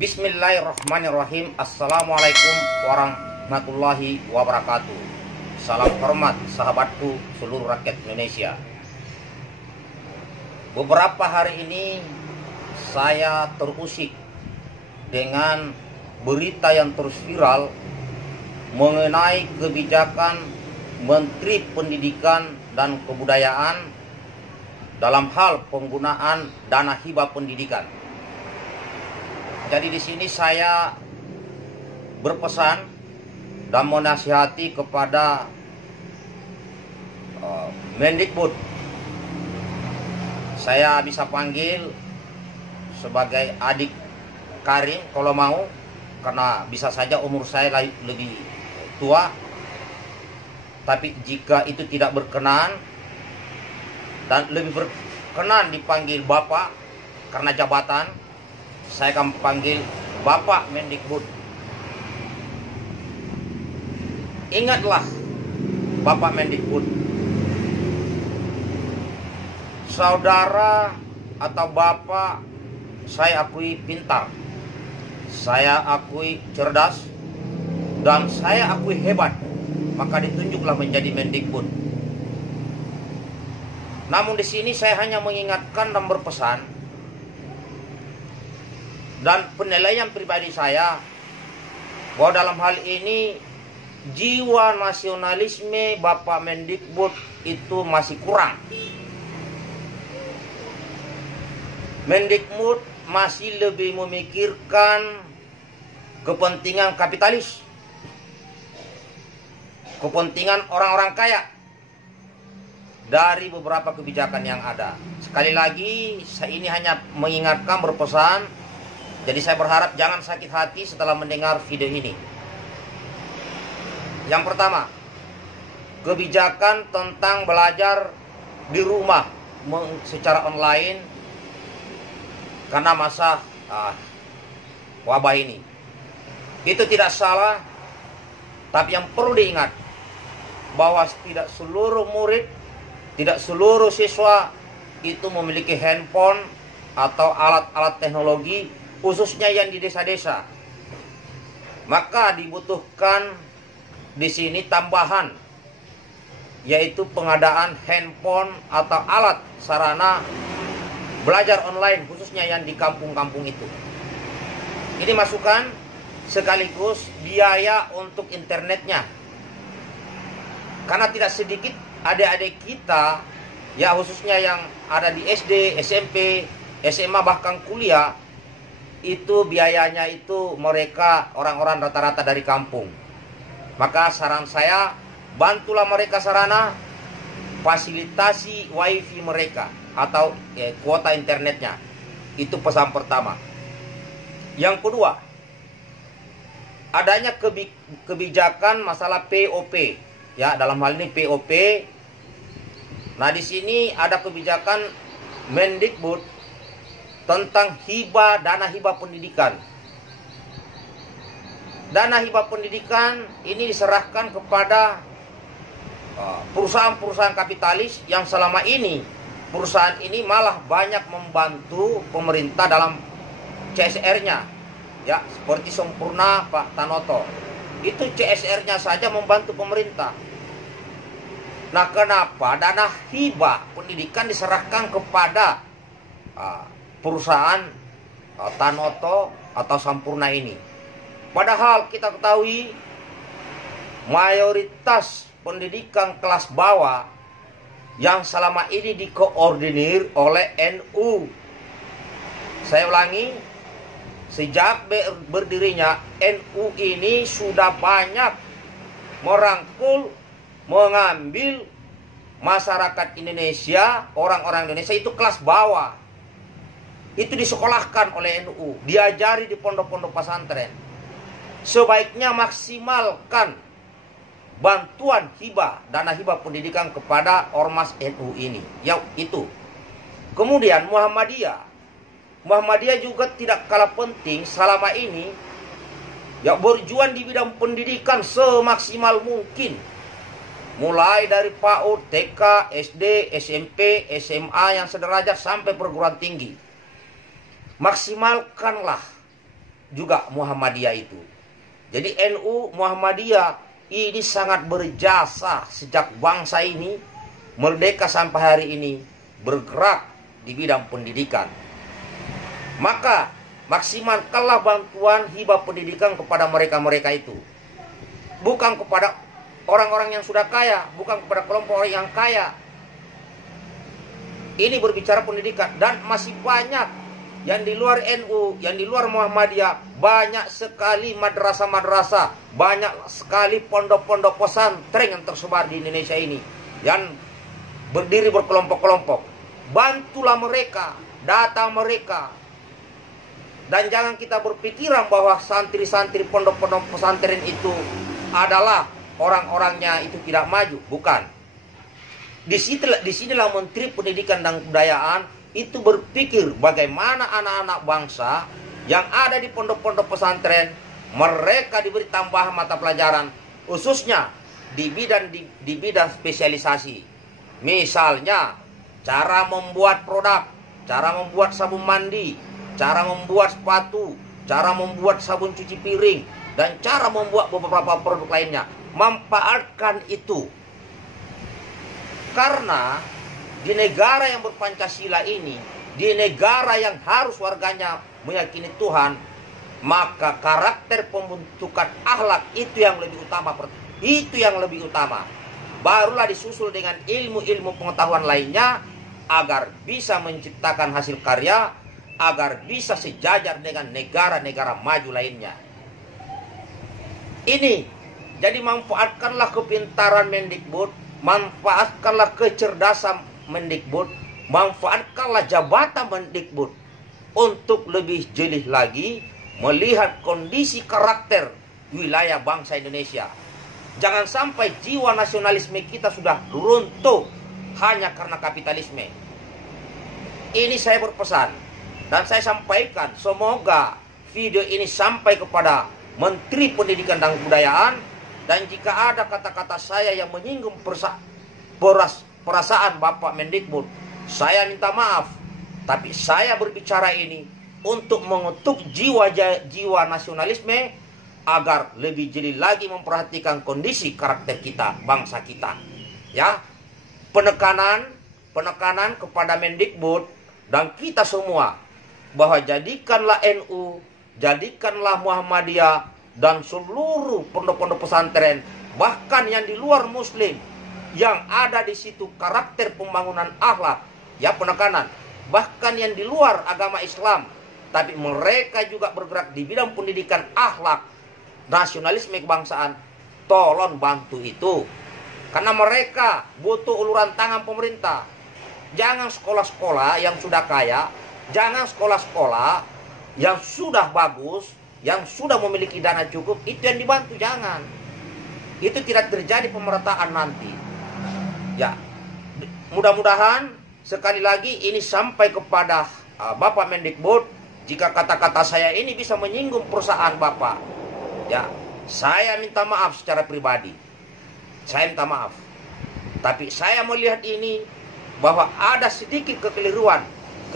Bismillahirrahmanirrahim. Assalamualaikum warahmatullahi wabarakatuh. Salam hormat sahabatku seluruh rakyat Indonesia. Beberapa hari ini saya terusik dengan berita yang terus viral mengenai kebijakan Menteri Pendidikan dan Kebudayaan dalam hal penggunaan dana hibah pendidikan. Jadi di sini saya berpesan dan menasihati kepada Mendikbud. Saya bisa panggil sebagai adik Karim kalau mau, karena bisa saja umur saya lebih tua. Tapi jika itu tidak berkenan dan lebih berkenan dipanggil Bapak karena jabatan, saya akan panggil Bapak Mendikbud. Ingatlah Bapak Mendikbud, saudara atau Bapak saya akui pintar, saya akui cerdas, dan saya akui hebat, maka ditunjuklah menjadi Mendikbud. Namun di sini saya hanya mengingatkan dan berpesan, dan penilaian pribadi saya bahwa dalam hal ini jiwa nasionalisme Bapak Mendikbud itu masih kurang. Mendikbud masih lebih memikirkan kepentingan kapitalis, kepentingan orang-orang kaya dari beberapa kebijakan yang ada. Sekali lagi, saya ini hanya mengingatkan, berpesan. Jadi saya berharap jangan sakit hati setelah mendengar video ini. Yang pertama, kebijakan tentang belajar di rumah secara online karena masa wabah ini. Itu tidak salah, tapi yang perlu diingat bahwa tidak seluruh murid, tidak seluruh siswa itu memiliki handphone atau alat-alat teknologi, khususnya yang di desa-desa. Maka dibutuhkan di sini tambahan, yaitu pengadaan handphone atau alat sarana belajar online, khususnya yang di kampung-kampung itu. Ini masukan sekaligus biaya untuk internetnya. Karena tidak sedikit adik-adik kita, ya khususnya yang ada di SD, SMP, SMA, bahkan kuliah, itu biayanya itu mereka orang-orang rata-rata dari kampung. Maka saran saya, bantulah mereka sarana, fasilitasi wifi mereka atau kuota internetnya. Itu pesan pertama. Yang kedua, adanya kebijakan masalah POP, ya, dalam hal ini POP. Nah, di sini ada kebijakan Mendikbud tentang hibah, dana hibah pendidikan. Dana hibah pendidikan ini diserahkan kepada perusahaan-perusahaan kapitalis yang selama ini perusahaan ini malah banyak membantu pemerintah dalam CSR-nya, ya, seperti Sempurna Pak Tanoto. Itu CSR-nya saja membantu pemerintah. Nah, kenapa dana hibah pendidikan diserahkan kepada perusahaan Tanoto atau Sampurna ini? Padahal kita ketahui mayoritas pendidikan kelas bawah yang selama ini dikoordinir oleh NU. Saya ulangi, sejak berdirinya NU ini sudah banyak merangkul, mengambil masyarakat Indonesia, orang-orang Indonesia itu kelas bawah. Itu disekolahkan oleh NU, diajari di pondok-pondok pesantren. Sebaiknya maksimalkan bantuan hibah, dana hibah pendidikan kepada ormas NU ini. Ya, itu. Kemudian Muhammadiyah juga tidak kalah penting selama ini, ya, berjuang di bidang pendidikan semaksimal mungkin. Mulai dari PAUD, TK, SD, SMP, SMA yang sederajat sampai perguruan tinggi. Maksimalkanlah juga Muhammadiyah itu. Jadi NU Muhammadiyah ini sangat berjasa sejak bangsa ini merdeka sampai hari ini bergerak di bidang pendidikan. Maka maksimalkanlah bantuan hibah pendidikan kepada mereka-mereka itu. Bukan kepada orang-orang yang sudah kaya, bukan kepada kelompok orang yang kaya. Ini berbicara pendidikan, dan masih banyak yang di luar NU, yang di luar Muhammadiyah, banyak sekali madrasah-madrasah, banyak sekali pondok-pondok pesantren yang tersebar di Indonesia ini, yang berdiri berkelompok-kelompok. Bantulah mereka, datang mereka. Dan jangan kita berpikiran bahwa santri-santri pondok-pondok pesantren itu adalah orang-orangnya itu tidak maju. Bukan. Disinilah Menteri Pendidikan dan Kebudayaan itu berpikir bagaimana anak-anak bangsa yang ada di pondok-pondok pesantren mereka diberi tambahan mata pelajaran khususnya di bidang spesialisasi. Misalnya cara membuat produk, cara membuat sabun mandi, cara membuat sepatu, cara membuat sabun cuci piring, dan cara membuat beberapa produk lainnya. Manfaatkan itu. Karena di negara yang berpancasila ini, di negara yang harus warganya meyakini Tuhan, maka karakter pembentukan akhlak itu yang lebih utama. Itu yang lebih utama. Barulah disusul dengan ilmu-ilmu pengetahuan lainnya agar bisa menciptakan hasil karya, agar bisa sejajar dengan negara-negara maju lainnya. Ini, jadi manfaatkanlah kepintaran Mendikbud, manfaatkanlah kecerdasan Mendikbud, manfaatkanlah jabatan Mendikbud untuk lebih jeli lagi melihat kondisi karakter wilayah bangsa Indonesia. Jangan sampai jiwa nasionalisme kita sudah runtuh hanya karena kapitalisme. Ini saya berpesan dan saya sampaikan, semoga video ini sampai kepada Menteri Pendidikan dan Kebudayaan, dan jika ada kata-kata saya yang menyinggung perasaan Bapak Mendikbud, saya minta maaf. Tapi saya berbicara ini untuk mengutuk jiwa nasionalisme agar lebih jeli lagi memperhatikan kondisi karakter kita, bangsa kita. Ya, penekanan kepada Mendikbud dan kita semua bahwa jadikanlah NU, jadikanlah Muhammadiyah dan seluruh pondok-pondok pesantren, bahkan yang di luar Muslim, yang ada di situ karakter pembangunan akhlak, ya penekanan, bahkan yang di luar agama Islam, tapi mereka juga bergerak di bidang pendidikan akhlak, nasionalisme kebangsaan, tolong bantu itu. Karena mereka butuh uluran tangan pemerintah. Jangan sekolah-sekolah yang sudah kaya, jangan sekolah-sekolah yang sudah bagus, yang sudah memiliki dana cukup, itu yang dibantu, jangan. Itu tidak terjadi pemerataan nanti. Ya, mudah-mudahan sekali lagi ini sampai kepada Bapak Mendikbud. Jika kata-kata saya ini bisa menyinggung perusahaan Bapak, ya, saya minta maaf secara pribadi. Saya minta maaf. Tapi saya melihat ini bahwa ada sedikit kekeliruan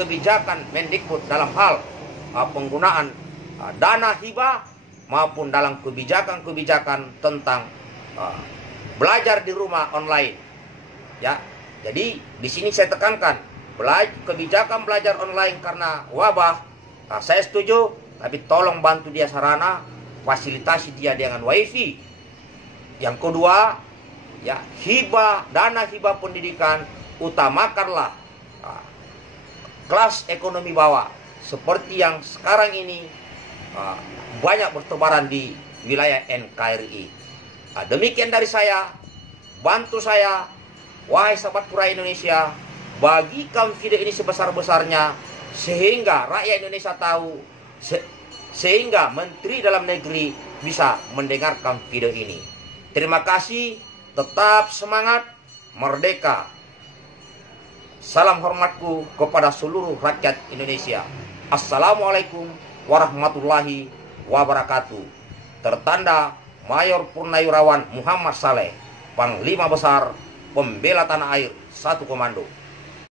kebijakan Mendikbud dalam hal penggunaan dana hibah maupun dalam kebijakan-kebijakan tentang belajar di rumah online. Ya, jadi di sini saya tekankan kebijakan belajar online karena wabah. Saya setuju, tapi tolong bantu dia sarana, fasilitasi dia dengan wifi. Yang kedua, ya, dana hibah pendidikan, utamakanlah kelas ekonomi bawah seperti yang sekarang ini banyak bertebaran di wilayah NKRI. Demikian dari saya, bantu saya, wahai sahabat Pura Indonesia, bagikan video ini sebesar-besarnya sehingga rakyat Indonesia tahu, sehingga Menteri Dalam Negeri bisa mendengarkan video ini. Terima kasih, tetap semangat, merdeka. Salam hormatku kepada seluruh rakyat Indonesia. Assalamualaikum warahmatullahi wabarakatuh. Tertanda Mayor Purnawirawan Muhammad Saleh, Panglima Besar Pembela Tanah Air 1 Komando.